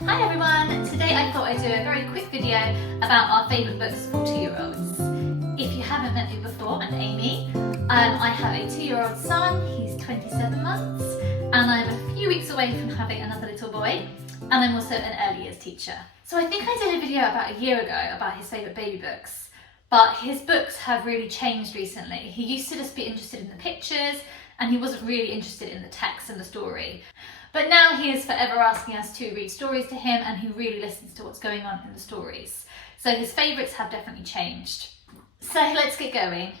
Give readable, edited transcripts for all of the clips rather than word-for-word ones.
Hi everyone! Today I thought I'd do a very quick video about our favourite books for 2-year-olds. If you haven't met me before, I'm Amy. I have a 2-year-old son, he's 27 months, and I'm a few weeks away from having another little boy, and I'm also an early years teacher. So I think I did a video about a year ago about his favourite baby books, but his books have really changed recently. He used to just be interested in the pictures, and he wasn't really interested in the text and the story. But now he is forever asking us to read stories to him, and he really listens to what's going on in the stories. So his favourites have definitely changed. So let's get going.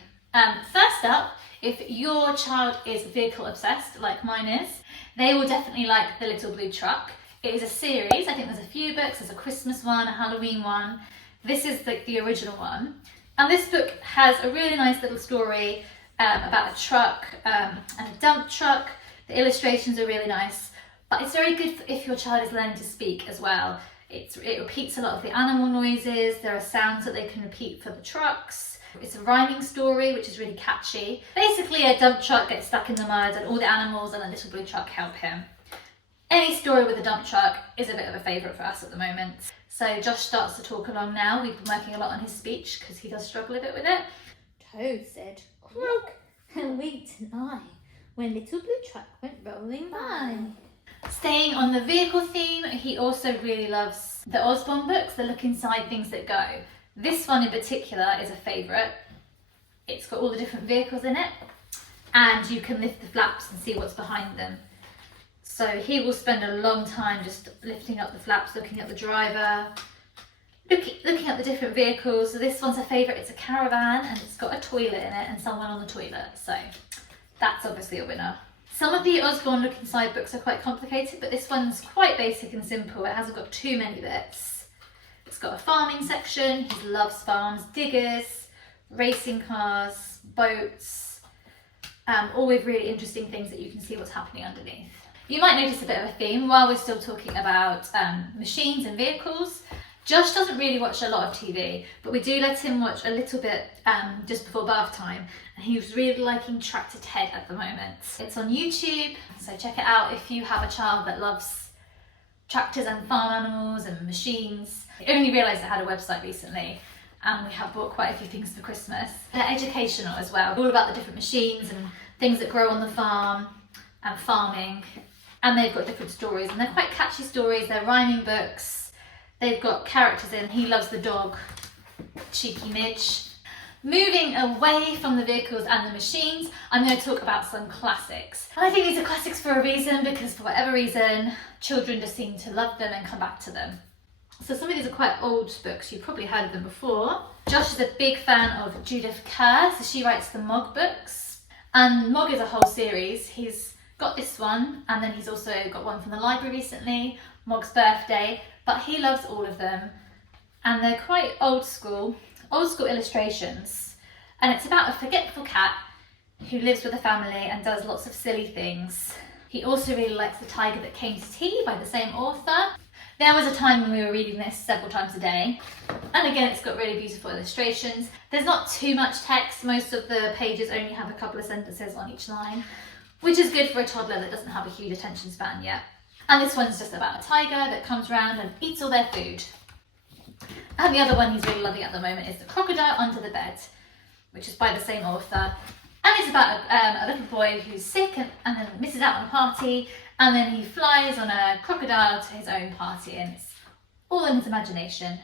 First up, if your child is vehicle obsessed like mine is, they will definitely like The Little Blue Truck. It is a series. I think there's a few books. There's a Christmas one, a Halloween one. This is the original one. And this book has a really nice little story about a truck and a dump truck. The illustrations are really nice. But it's very good if your child is learning to speak as well. It repeats a lot of the animal noises. There are sounds that they can repeat for the trucks. It's a rhyming story, which is really catchy. Basically, a dump truck gets stuck in the mud and all the animals and the little blue truck help him. Any story with a dump truck is a bit of a favourite for us at the moment. So Josh starts to talk along now. We've been working a lot on his speech because he does struggle a bit with it. Toad said, "Croak," and winked an eye when Little Blue Truck went rolling by. Staying on the vehicle theme, he also really loves the Osborne books, the Look Inside Things That Go. This one in particular is a favourite. It's got all the different vehicles in it, and you can lift the flaps and see what's behind them. So he will spend a long time just lifting up the flaps, looking at the driver, looking at the different vehicles. So this one's a favourite. It's a caravan and it's got a toilet in it and someone on the toilet. So that's obviously a winner. Some of the Osborne Look Inside books are quite complicated, but this one's quite basic and simple. It hasn't got too many bits. It's got a farming section. He loves farms, diggers, racing cars, boats, all with really interesting things that you can see what's happening underneath. You might notice a bit of a theme while we're still talking about machines and vehicles. Josh doesn't really watch a lot of TV, but we do let him watch a little bit just before bath time, and he's really liking Tractor Ted at the moment. It's on YouTube, so check it out if you have a child that loves tractors and farm animals and machines. I only realised it had a website recently, and we have bought quite a few things for Christmas. They're educational as well, all about the different machines and things that grow on the farm and farming, and they've got different stories, and they're quite catchy stories. They're rhyming books. They've got characters in. He loves the dog, Cheeky Midge. Moving away from the vehicles and the machines, I'm going to talk about some classics. And I think these are classics for a reason, because for whatever reason, children just seem to love them and come back to them. So some of these are quite old books. You've probably heard of them before. Josh is a big fan of Judith Kerr, so she writes the Mog books. And Mog is a whole series. He's got this one, and then he's also got one from the library recently, Mog's Birthday. But he loves all of them, and they're quite old school illustrations. And it's about a forgetful cat who lives with a family and does lots of silly things. He also really likes The Tiger That Came to Tea by the same author. There was a time when we were reading this several times a day. And again, it's got really beautiful illustrations. There's not too much text. Most of the pages only have a couple of sentences on each line, which is good for a toddler that doesn't have a huge attention span yet. And this one's just about a tiger that comes around and eats all their food. And the other one he's really loving at the moment is The Crocodile Under the Bed, which is by the same author. And it's about a little boy who's sick and then misses out on a party, and then he flies on a crocodile to his own party, and it's all in his imagination.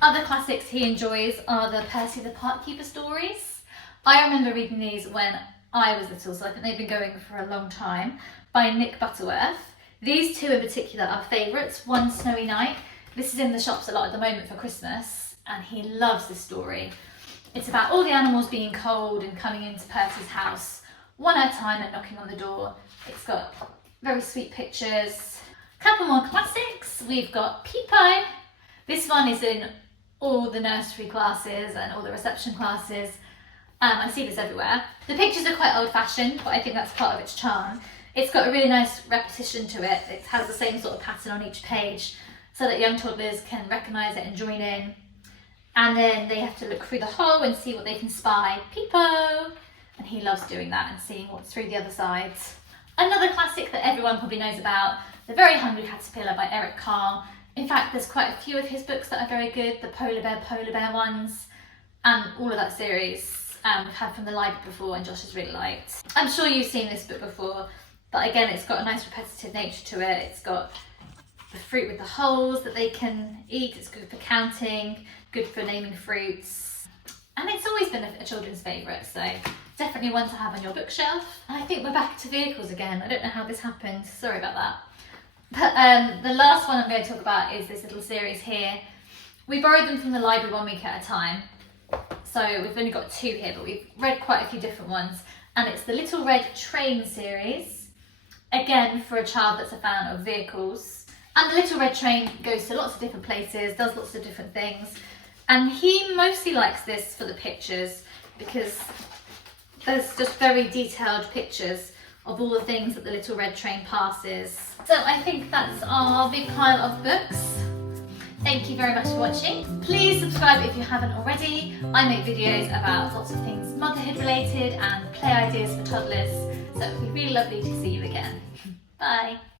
Other classics he enjoys are the Percy the Park Keeper stories. I remember reading these when I was little, so I think they've been going for a long time, by Nick Butterworth. These two in particular are favourites. One Snowy Night. This is in the shops a lot at the moment for Christmas, and he loves this story. It's about all the animals being cold and coming into Percy's house one at a time and knocking on the door. It's got very sweet pictures. A couple more classics. We've got Peepo. This one is in all the nursery classes and all the reception classes. I see this everywhere. The pictures are quite old-fashioned, but I think that's part of its charm. It's got a really nice repetition to it. It has the same sort of pattern on each page so that young toddlers can recognise it and join in. And then they have to look through the hole and see what they can spy. Peepo! And he loves doing that and seeing what's through the other side. Another classic that everyone probably knows about, The Very Hungry Caterpillar by Eric Carle. In fact, there's quite a few of his books that are very good, the Polar Bear ones, and all of that series we've had from the library before and Josh has really liked. I'm sure you've seen this book before, but again, it's got a nice repetitive nature to it. It's got the fruit with the holes that they can eat. It's good for counting, good for naming fruits. And it's always been a children's favourite, so definitely one to have on your bookshelf. And I think we're back to vehicles again. I don't know how this happened, sorry about that. But the last one I'm going to talk about is this little series here. We borrowed them from the library 1 week at a time. So we've only got 2 here, but we've read quite a few different ones. And it's the Little Red Train series. Again, for a child that's a fan of vehicles. And the Little Red Train goes to lots of different places, does lots of different things. And he mostly likes this for the pictures because there's just very detailed pictures of all the things that the Little Red Train passes. So I think that's our big pile of books. Thank you very much for watching. Please subscribe if you haven't already. I make videos about lots of things motherhood related and play ideas for toddlers. So it would be really lovely to see you again. Bye.